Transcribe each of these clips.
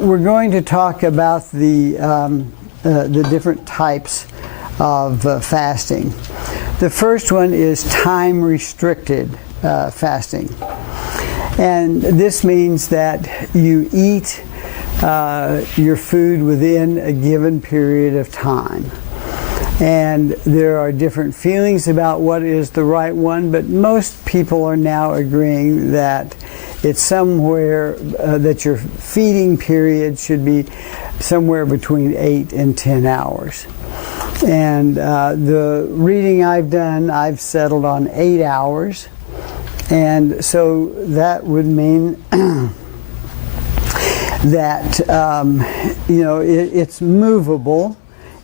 We're going to talk about the different types of fasting. The first one is time-restricted fasting. And this means that you eat your food within a given period of time. And there are different feelings about what is the right one, but most people are now agreeing that it's somewhere that your feeding period should be somewhere between 8 and 10 hours. And the reading I've done, I've settled on 8 hours. And so that would mean that, it's movable.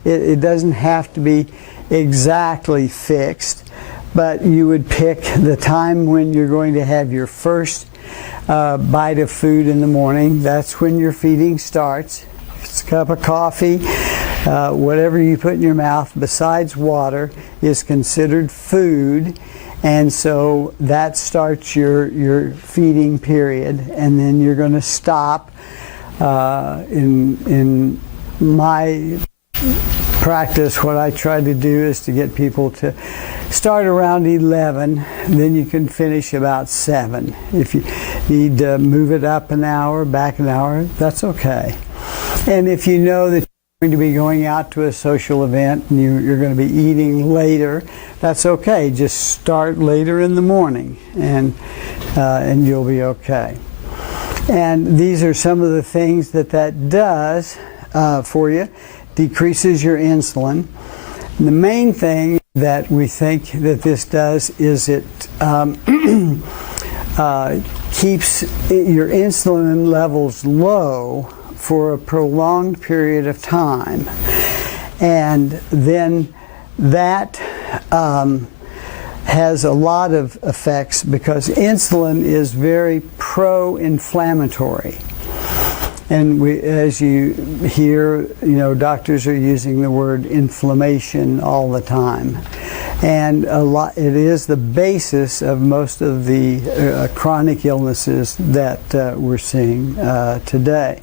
It doesn't have to be exactly fixed, but you would pick the time when you're going to have your first bite of food in the morning. That's when your feeding starts. If it's a cup of coffee, whatever you put in your mouth besides water is considered food, and so that starts your feeding period, and then you're going to stop. In my practice, what I try to do is to get people to start around 11, then you can finish about 7. If you need to move it up an hour, back an hour, that's okay. And if you know that you're going to be going out to a social event and you're going to be eating later, that's okay. Just start later in the morning and you'll be okay. And these are some of the things that does for you. Decreases your insulin. And the main thing that we think that this does is it keeps your insulin levels low for a prolonged period of time. And then that has a lot of effects because insulin is very pro-inflammatory. And as you hear, doctors are using the word inflammation all the time. And it is the basis of most of the chronic illnesses that we're seeing today.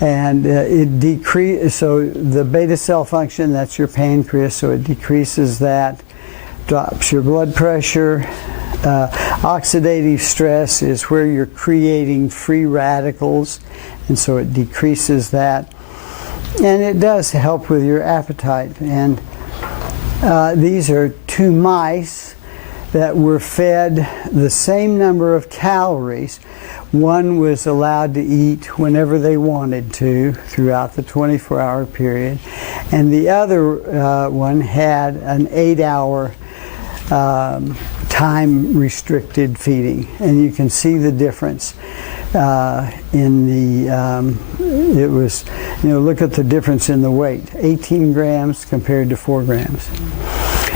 And it decreases, so the beta cell function, that's your pancreas, so it decreases that, drops your blood pressure. Oxidative stress is where you're creating free radicals, and so it decreases that. And it does help with your appetite. And these are 2 mice that were fed the same number of calories. One was allowed to eat whenever they wanted to throughout the 24-hour period, and the other one had an 8-hour time-restricted feeding. And you can see the difference in the, it was, look at the difference in the weight, 18 grams compared to 4 grams.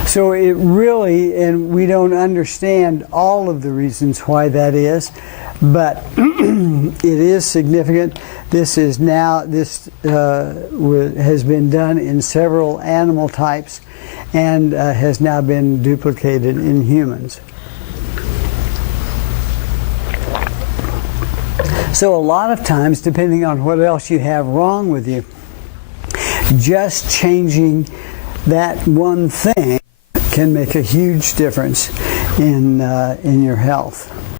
So it really, and we don't understand all of the reasons why that is, but it is significant. This is now, has been done in several animal types and has now been duplicated in humans. So a lot of times, depending on what else you have wrong with you, just changing that one thing can make a huge difference in your health.